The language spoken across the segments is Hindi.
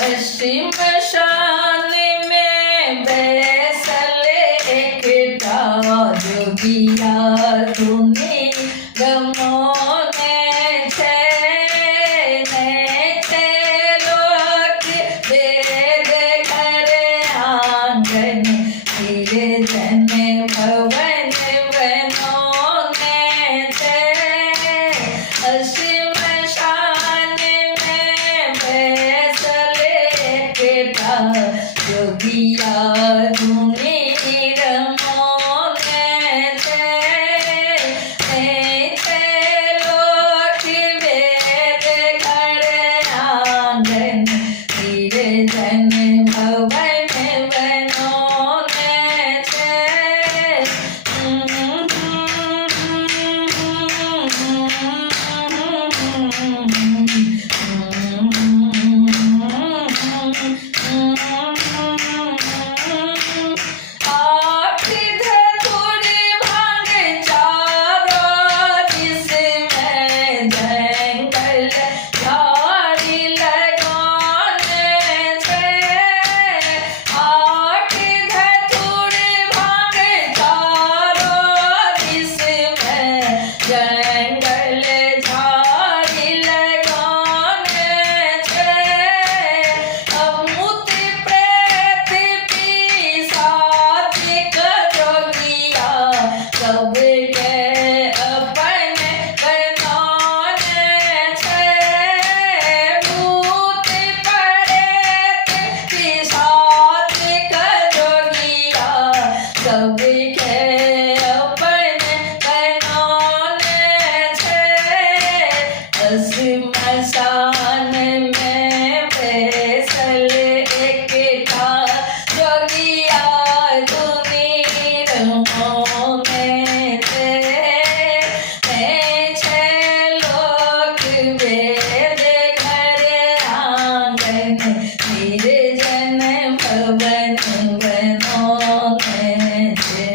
पश्चिम शान में बैसल एकटा जोगिया धुनी गमोने छे लोक वेद घर आंगन कीर्तन भवन बनोने छे पश्चिम शान में बैसल एकटा जोगिया धुनी रमोने छे लोक वेद घर आंगन कीर्तन भवन बनोने छे श्मशान में बैसल एकटा जोगिया धुनी रमोने छे लोक वेद घर आंगन कीर्तन भवन बनोने छे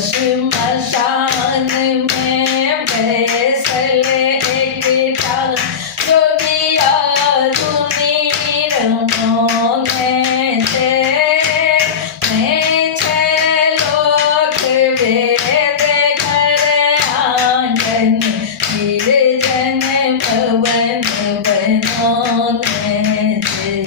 श्मशान में बैसल एकटा जोगिया धुनी रमोने छे लोक वेद घर आंगन कीर्तन भवन बनोने छे।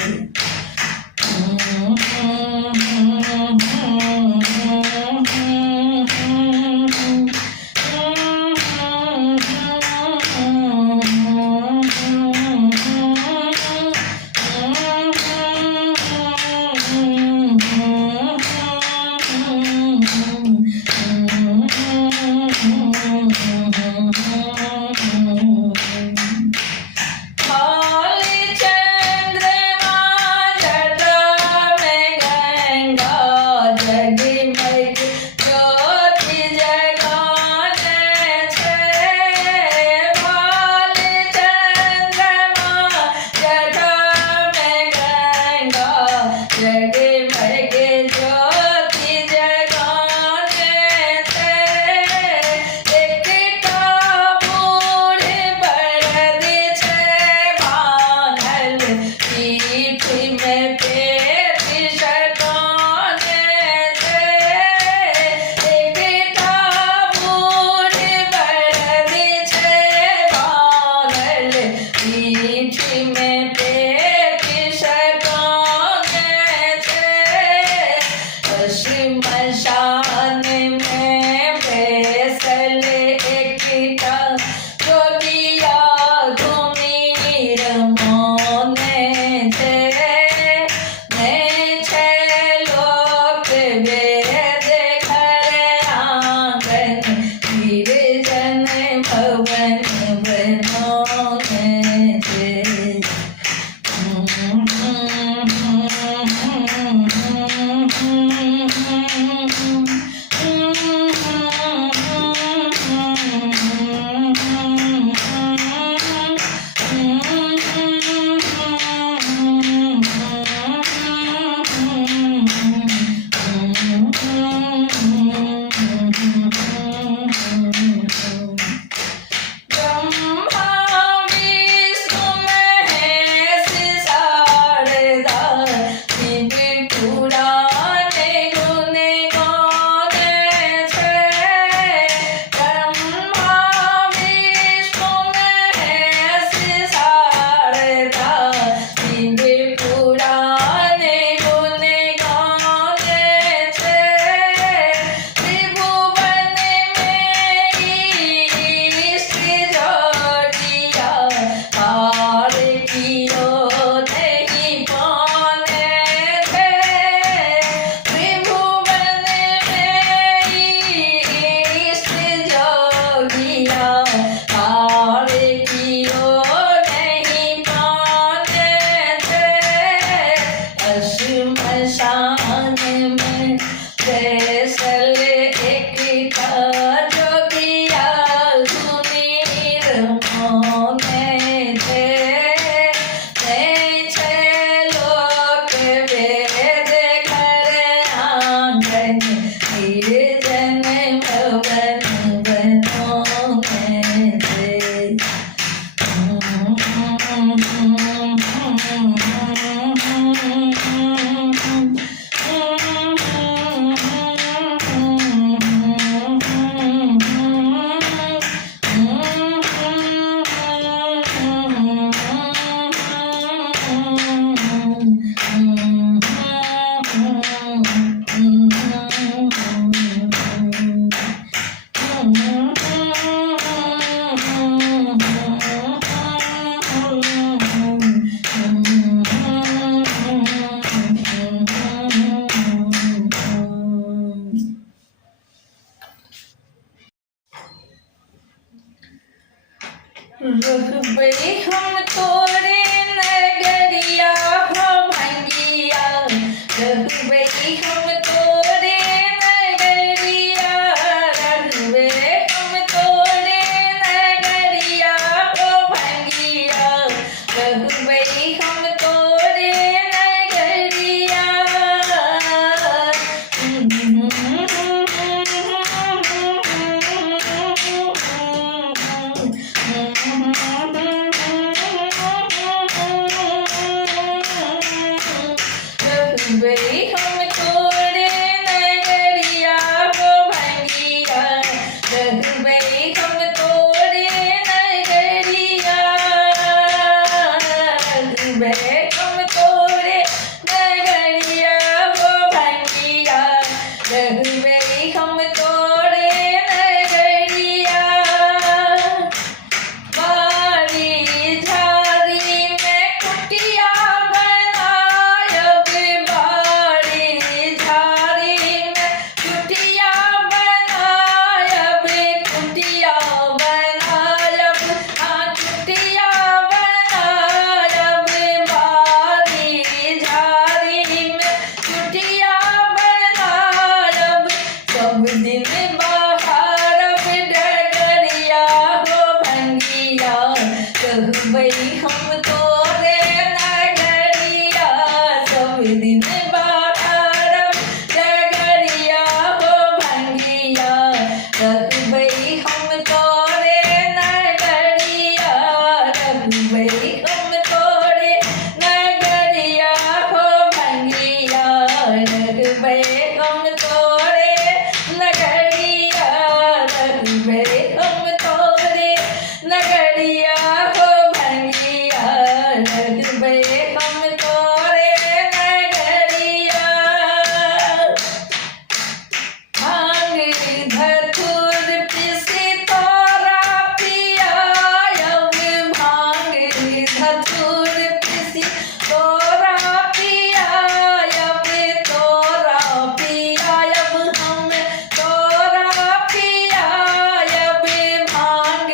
शमशान में बैसल एक था जोगिया सुनीर मोने थे लोक वेद घर आंगन निर्जन भवन बनों में थे। रुक गए हम तोरे नगरिया हो भंगिया, रुक गए हम तोरे नगरिया, रुक गए हम तोरे नगरिया हो भंगिया, रुक गए हम तोरे नगरिया। गई हम तोरे नगरिया हो भंगिया, रह गई हम तोरे नगरिया, रह गए हम तोरे नगरिया हो भंगिया, रह गई हम तोरे नगरिया। बारी झाड़ी में कुटिया दिन बाहर डगरिया हो भंगिया, रह गई हम तोरे नगरिया, सब दिन बाहर डगरिया हो भंगिया, रह गई हम तोरे नगरिया, रह गई हम तोरे नगरिया हो भंगिया, रह गए हम तोरे नगरिया, रह गए हम तोरे नगरिया हो भंगिया, रह गए हम तोरे नगरिया। भांग धतूर पिसी तोरा पियायब, भांग धतूर पिसी तोरा पियायब, तोरा पियायब हम तोरा पियायब, भांग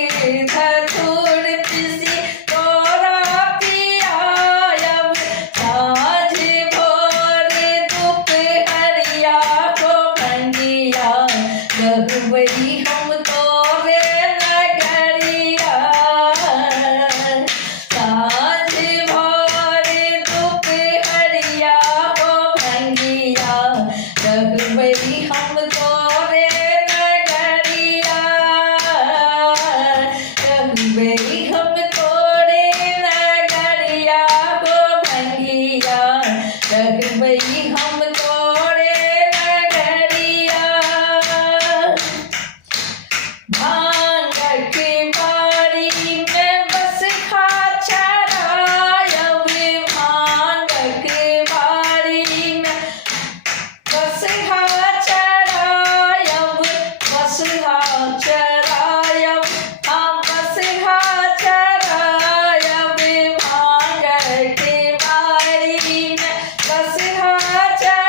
धतूर पिसी तोरा पियायब, साँझ भोर दोपहरिया हो भंगिया, रह गई हम तोरे नगरिया, साँझ भोर दोपहरिया हो भंगिया, रह गई हम तोरे नगरिया, रह गई हम तोरे नगरिया हो भंगिया, रह गई हम तोरे नगरिया। भांग के बारी में बस खा चरायब, भांग के बारी में बस खा चरायब, बस खा चरायब, हाँ बस खा चरायब, भांग के बारी में बस खा चरायब।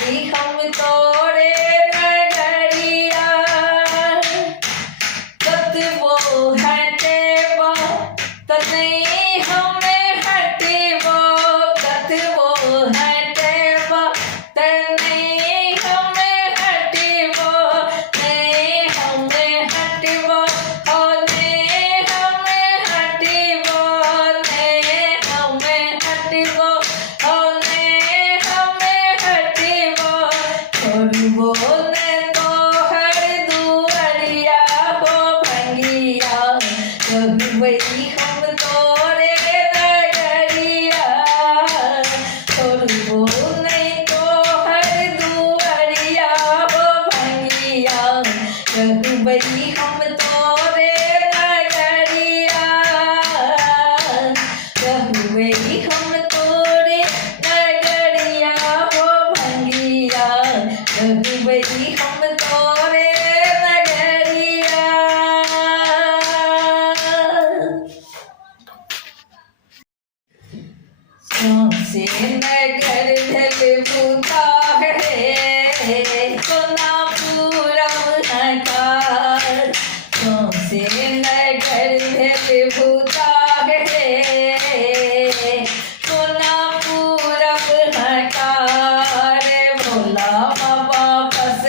गई हम तोरे नगरिया कतबो हटेबो तने हमें हटेबो कतबो हटेबो तने हमें हटेबो ने हमें हटेबो ओ ने हमें हटेबो ने हमें हटेबो ओ ने हमें हटेबो छोड़बो ने तो हर दुआरिया हो भंगिया कहबई हम तोरे नगरिया छोड़बो नहीं तो हर दुआरिया हो भंगिया कहबई हम तोरे नगरिया कहबई हम तोरे नगरिया हो भंगिया कहबई हम तोरे नगरिया सौंसे नगर ढल बूता है सोनापुरम हकार सौंसे नगर ढल बूता है सोनापुरम हकार भोला बाबा बस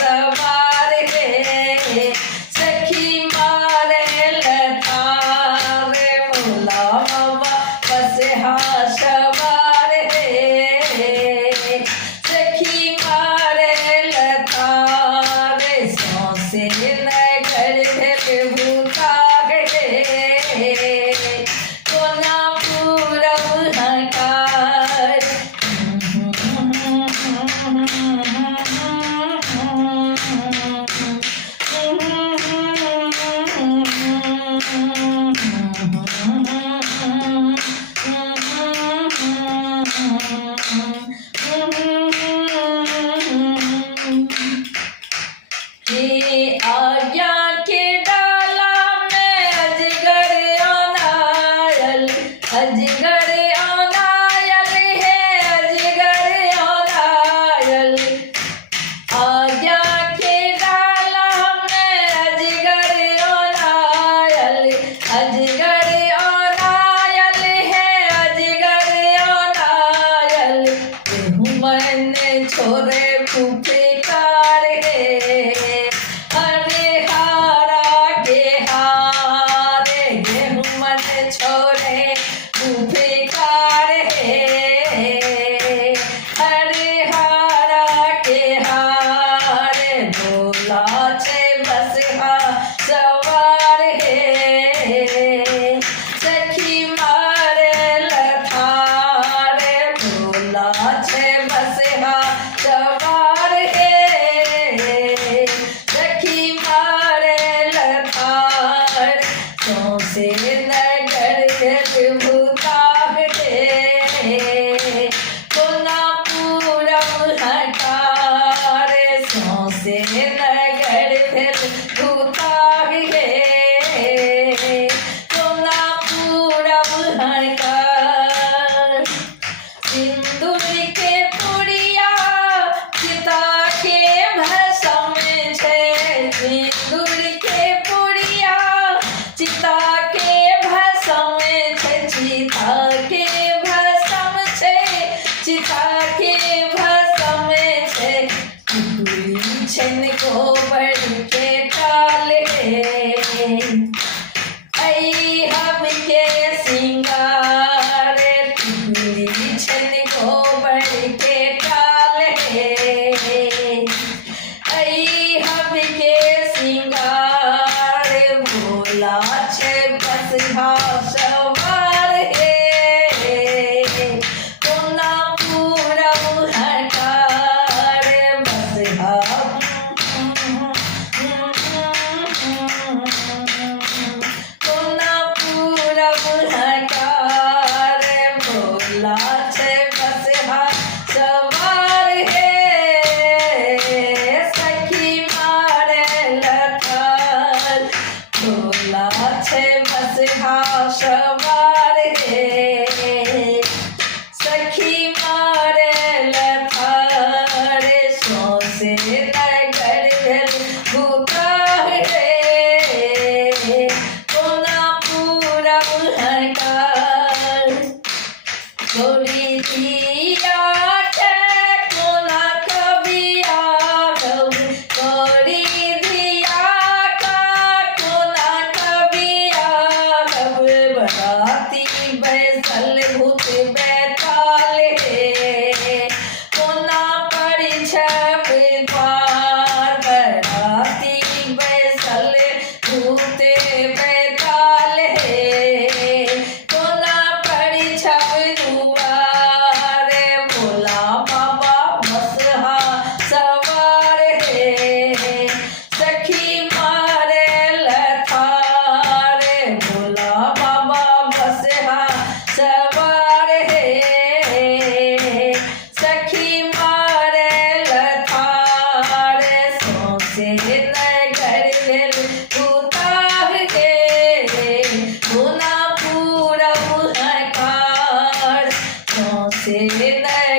सवार है सखी मारे लतार भोला बाबा बस सवार है सखी मारे लतार सौंसे नगर ढल बूता है सोनापुरम हकार हे आज्ञा के डाला में अजगर अनायल अजगर अनायल है अजगर अनायल आज्ञा के डाला में अजगर अनायल अजगर अनायल है अजगर अनायल केहू मन छोरे फुफकार है हरे हारा के हारे गेहूं मन छोरे फुफकार है हरे हारा के हारे भोला छे बस सवार है सखी मारे लथारे भोला छे बस सवार है सखी मारे लथार सौंसे नगर ढल बूता है सोनापुरम हकार सौंसे नगर ढल बूता है सोनापुरम हकार सिंदूर के पुड़िया चिता के भसम छे सिंदूर के पुड़िया चिता के भसम छे चिता के भसम छे चिता के भसम छे टुकड़ी छन गोबर के टाल ऐ हम के सिंगार टुकड़ी छन गोबर के टाल ऐ हम के सिंगार भोला छे बस सवार है सोनापुरम हकार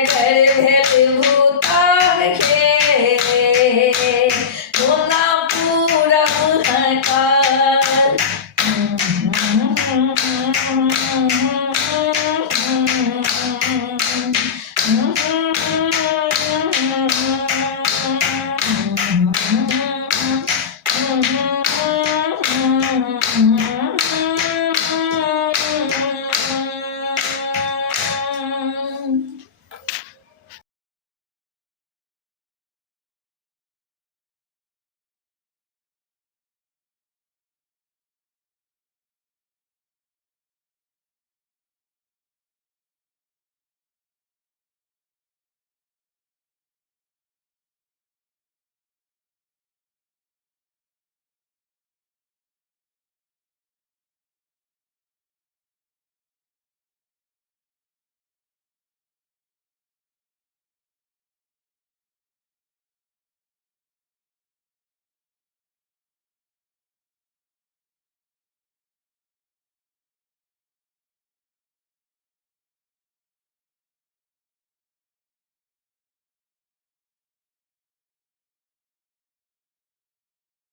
गर्भे